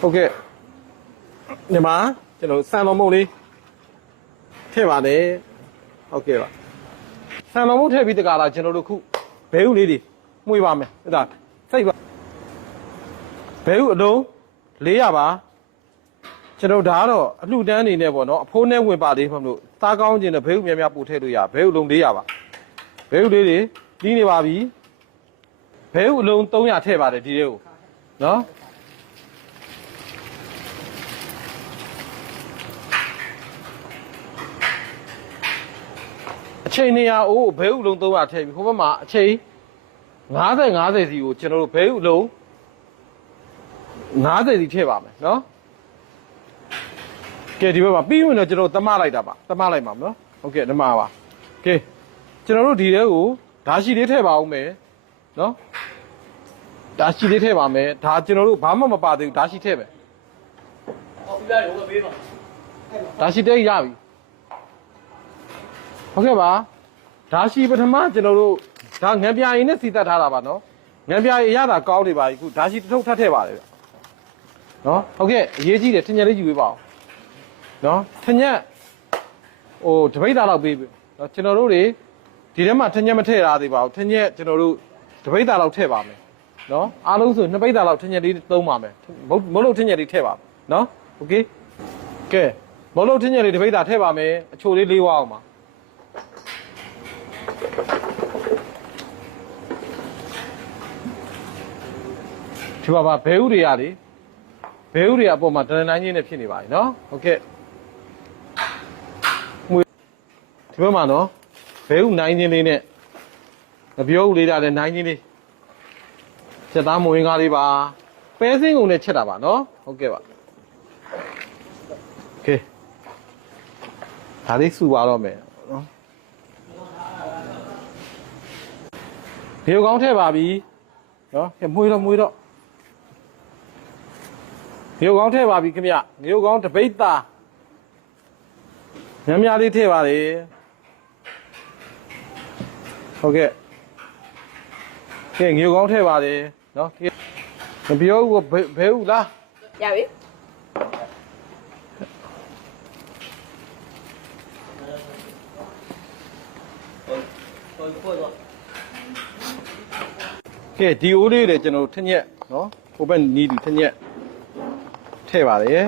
ဟုတ်ကဲ့ညီမကျွန်တော်စံတော်မုတ်လေးထည့်ပါတယ်ဟုတ်ကဲ့ပါစံတော်မုတ်ထည့်ပြီးတကားလားကျွန်တော်တို့ခုဘဲဥလေးတွေမှုပါမယ်အဲ့ဒါစိတ်ပါဘဲဥအလုံး400ပါကျွန်တော်ဒါကတော့အလှတန်းအနေနဲ့ပေါ့နော်အဖိုးနဲ့ဝင်ပါသေးမှမလို့သားကောင်းခြင်းနဲ့ဘဲဥများများပို့ထည့်လို့ရဘဲဥလုံး400ပါဘဲဥလေးတွေပြီးနေပါပြီဘဲဥအလုံး300ထည့်ပါတယ်ဒီလေးကိုနော် အချိန်နေရအိုးဘဲဥလုံး300ထည့်ပြီးဟိုဘက်မှာအချိန်50 50စီကိုကျွန်တော်တို့ဘဲဥလုံး50စီထည့်ပါမယ်နော်ကဲဒီဘက်မှာပြီးရင်တော့ကျွန်တော်တို့တမလိုက်တာပါတမလိုက်ပါမနော်ဟုတ်ကဲ့တမပါကဲကျွန်တော်တို့ဒီထဲကိုဓာရှိလေးထည့်ပါအောင်မယ်နော်ဓာရှိလေးထည့်ပါမယ်ဒါကျွန်တော်တို့ဘာမှမပါသေးဘူးဓာရှိထည့်မယ်ဟောပြရတယ်ဟိုကပေးပါဒါရှိတဲ့ရပြီ ဟုတ်ကဲ့ပါဒါရှိပထမကျွန်တော်တို့ဒါငံပြာရင်နဲ့စီတက်ထားတာပါနော်ငံပြာရင်အရသာကောင်းနေပါပြီခုဒါရှိတစ်ထုပ်ထပ်ထည့်ပါတယ်ဗျနော်ဟုတ်ကဲ့အရေးကြီးတယ်ထညက်လေးယူပေးပါအောင်နော်ထညက်ဟိုတပိတ်သားတော့ပေးပြီနော်ကျွန်တော်တို့တွေဒီထဲမှာထညက်မထည့်ရသေးပါဘူးထညက်ကျွန်တော်တို့တပိတ်သားတော့ထည့်ပါမယ်နော်အားလုံးဆိုနှစ်ပိတ်သားတော့ထညက်လေးသုံးပါမယ်မဟုတ်မဟုတ်လို့ထညက်လေးထည့်ပါမယ်နော်โอเค ကဲမဟုတ်လို့ထင်းညက်လေးတစ်ပိတ်တာထည့်ပါမယ်အချိုလေးလေးဝအောင်ပါ ဒီပါပါဘဲဥတွေကလေဘဲဥတွေကအပေါ်မှာတရနိုင်ချင်းနဲ့ဖြစ်နေပါ යි နော်ဟုတ်ကဲ့ငွေဒီဘက်မှာနော်ဘဲဥနိုင်ချင်းလေးနဲ့ငပြောဥလေးတာလည်းနိုင်ချင်းလေးချက်သားမဝင်ကားလေးပါပဲစင်းကုန်နဲ့ချက်တာပါနော်ဟုတ်ကဲ့ပါ โอเคဒါလေးစုပါတော့မယ်နော်ဒီကောင်းထည့်ပါပြီနော်ကဲမွေးတော့မွေးတော့ ဒီကောင်းထည့်ပါပြီခင်ဗျဒီကောင်းတပိတ်သားများများလေးထည့်ပါလေဟုတ်ကဲ့ကဲငေကောင်းထည့်ပါလေနော်ကဲမပြောဘူးဘဲဘဲဦးလားရပြီဟိုဟိုတော့ကဲဒီအိုးလေးတွေကျွန်တော်ထညက်နော်ဟိုဘက်နီးဒီထညက် ထည့်ပါတယ်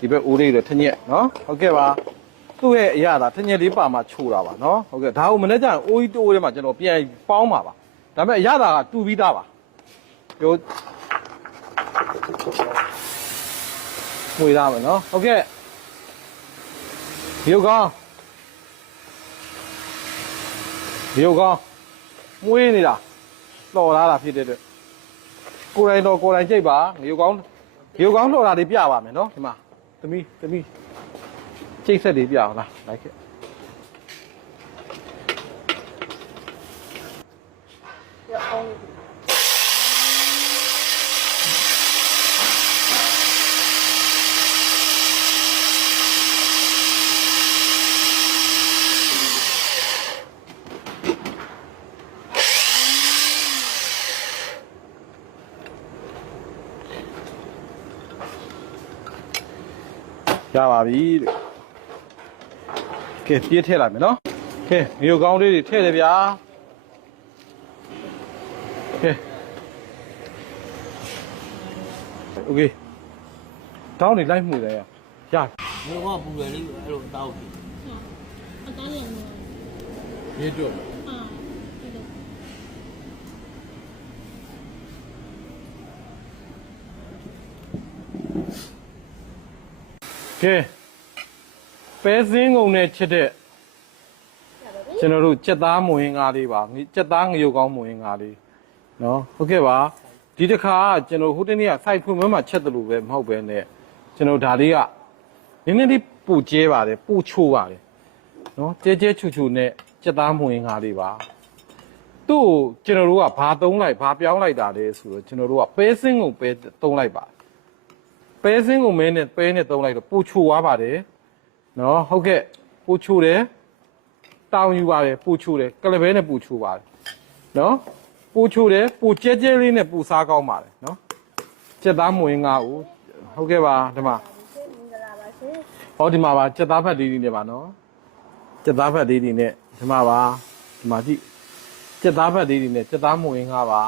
ဒီဘက်အိုးလေးတွေထညက်နော်ဟုတ်ကဲ့ပါသူ့ရဲ့အရာသာထညက်လေးပါမှချိုးတာပါနော်ဟုတ်ကဲ့ဒါကိုမနေ့ကျရင်အိုးကြီးတိုးထဲမှာကျွန်တော်ပြန်ပေါင်းပါပါဒါပေမဲ့အရာသာကတူပြီးသားပါပြောငွေသားမယ်နော်ဟုတ်ကဲ့ဒီကောင်းဒီကောင်းမွေးနေတာတော်လာတာဖြစ်တဲ့အတွက်ကိုယ်တိုင်တော့ကိုယ်တိုင်ကြိတ်ပါငရုတ်ကောင်းင ရုတ်ကောင်းလှော်တာတွေပြပါမယ်နော်ဒီမှာသမီးသမီးကြိတ်ဆက်တွေပြအောင်လားလိုက်ခဲ့ရ ပါပြီတဲ့ကဲပြေးထည့်လိုက်မယ်နော်ကဲငရုတ်ကောင်းလေးတွေထည့်တယ်ဗျာကဲโอเคတောင်းနေလိုက်မှုတယ်ရရ ဘယ်ကပူတယ်လေးအဲ့လိုတောက်ပြီ အသားရံနေ ရေကျွတ် ကဲပဲစင်းကုန်နဲ့ချက်တဲ့ကျွန်တော်တို့ကြက်သားမဝင်ကားလေးပါကြက်သားငရုတ်ကောင်းမဝင်ကားလေးနော်ဟုတ်ကဲ့ပါဒီတစ်ခါကျွန်တော်ဟိုတနေ့ကစိုက်ဖွင့်မဲမှာချက်တယ်လို့ပဲမဟုတ်ပဲနဲ့ကျွန်တော်ဒါလေးကနည်းနည်းလေးပူကျဲပါတယ်ပူချိုးပါတယ်နော်ကျဲကျဲချူချူနဲ့ကြက်သားမဝင်ကားလေးပါသူ့ကိုကျွန်တော်တို့ကဘာသုံးလိုက်ဘာပြောင်းလိုက်တာလဲဆိုတော့ကျွန်တော်တို့ကပဲစင်းကုန်ပဲသုံးလိုက်ပါ ပဲစင်းကိုမဲနဲ့ပဲနဲ့တုံးလိုက်တော့ပူချိုသွားပါတယ်နော်ဟုတ်ကဲ့ပူချိုတယ်တောင်းယူပါတယ်ပူချိုတယ်ကလပဲနဲ့ပူချိုပါတယ်နော်ပူချိုတယ်ပူကြဲကြဲလေးနဲ့ပူစားကောင်းပါတယ်နော်စက်သားမွေးငါ့ကိုဟုတ်ကဲ့ပါဒီမှာရှင်မင်္ဂလာပါရှင်ဟောဒီမှာပါစက်သားဖက်လေးတွေနဲ့ပါနော်စက်သားဖက်လေးတွေနဲ့ဒီမှာပါဒီမှာကြည့်စက်သားဖက်လေးတွေနဲ့စက်သားမဝင်ငါပါ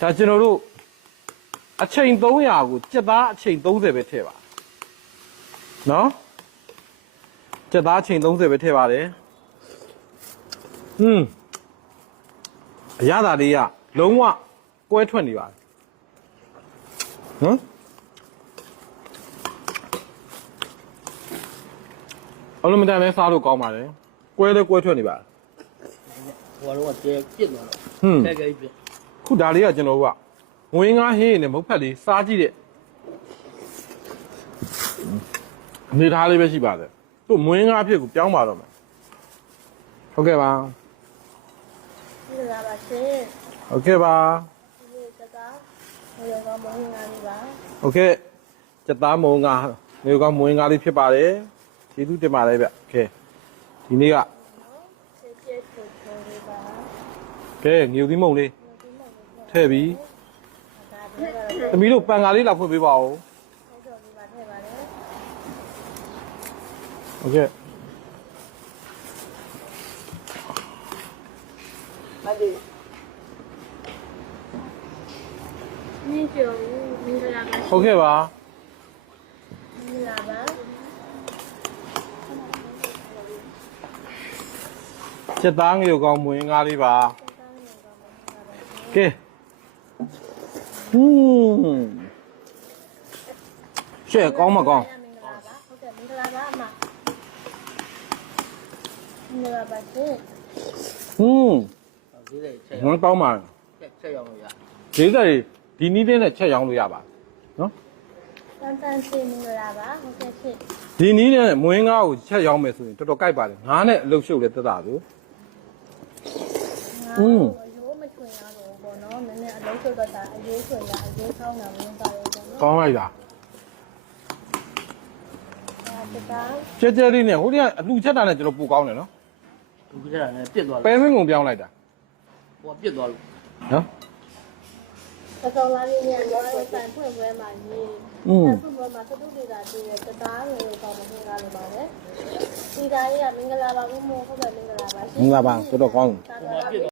ဒါကျွန်တော်တို့ အချိန်300ကိုစက်သားအချိန်30ပဲထည့်ပါနော်စက်သားအချိန်30ပဲထည့်ပါတယ်ဟွန်းအရသာလေးကလုံးဝကွဲထွက်နေပါတယ်နော်အလုံးမတန်လဲစားလို့ကောင်းပါတယ်။ကွဲလဲကွဲထွက်နေပါဟိုကတော့ကျဲပြစ်သွားတော့။ဟွန်းကျဲကြိုက်ပြစ်ခုဒါလေးကကျွန်တော်တို့က ငွေငါးဟင်းရည်နဲ့မုတ်ဖက်လေးစားကြည့်တဲ့အနေထားလေးပဲရှိပါတယ်။သူ့မွေးငါးဖြစ်ကိုပြောင်းပါတော့မယ်။ဟုတ်ကဲ့ပါ မင်္ဂလာပါရှင် ။ဟုတ်ကဲ့ပါ ဒီကကဟိုရောမဟုတ်ငါလေးပါ ။ဟုတ်ကဲ့။စက်သားမုံငါမျိုးကမွေးငါးလေးဖြစ်ပါတယ်။ကျေးဇူးတင်ပါတယ်ဗျ။โอเค။ဒီနေ့က ချစ်ချစ်ချစ်ချစ်လေးပါ ကဲငြူသီးမုံလေးထည့်ပြီး ဒါပြီးတော့ သမီးတို့ပန်ကာလေးလောက်ဖွင့်ပေးပါဦးဆက်ကြော်လေးပါထည့်ပါတယ်။ဟုတ်ကဲ့မင်းကျော်မင်္ဂလာပါဟုတ်ကဲ့ပါမင်္ဂလာပါစက်သားငရုတ်ကောင်းမွေးငါးလေးပါကဲ ဟွန်းရှေ့ကောင်းမကောင်းမင်္ဂလာပါဟုတ်ကဲ့မင်္ဂလာပါအမမင်္ဂလာပါရှင်ဟွန်းဈေးလေးချက်ငွေကောင်းပါချက်ချက်ရောက်လို့ရဈေးသက်ဒီနီးတဲ့နဲ့ချက်ရောင်းလို့ရပါနော်တန်တန်ရှင်မင်္ဂလာပါဟုတ်ကဲ့ရှင်ဒီနီးတဲ့မွေးငါးကိုချက်ရောင်းမယ်ဆိုရင်တော်တော်ကြိုက်ပါတယ်ငါးနဲ့အလုပ်ရှုပ်လဲတက်တာဆိုငါရိုးမ ချွင်ရတော့ဘောနော်နည်းနည်းအလုံးစုပ်တော့တာအရေးချွင်တာအရေးကောင်းတာမင်းပါလေပေါ့နော်ကောင်းလိုက်တာအဲဒါကကြက်ကြက်လေးနဲ့ဟိုတည်းကအလှချက်တာနဲ့ကျွန်တော်ပူကောင်းတယ်နော်သူကလည်းပြစ်သွားပဲလို့မင်းကုန်ပြောင်းလိုက်တာဟိုပြစ်သွားလို့နော်သကောင်လာလေးနဲ့တော့ဆန်ဖွင့်ပွဲမှာညီอืมဆန်ဖွင့်ပွဲမှာသတုတွေကတည်းကတသားငယ်ကောင်းမင်းကားလိုပါပဲဒီသားလေးကမင်္ဂလာပါဦးမို့ဟုတ်ကဲ့မင်္ဂလာပါရှင်မင်္ဂလာပါတော်တော်ကောင်းသာဟိုသာပြစ်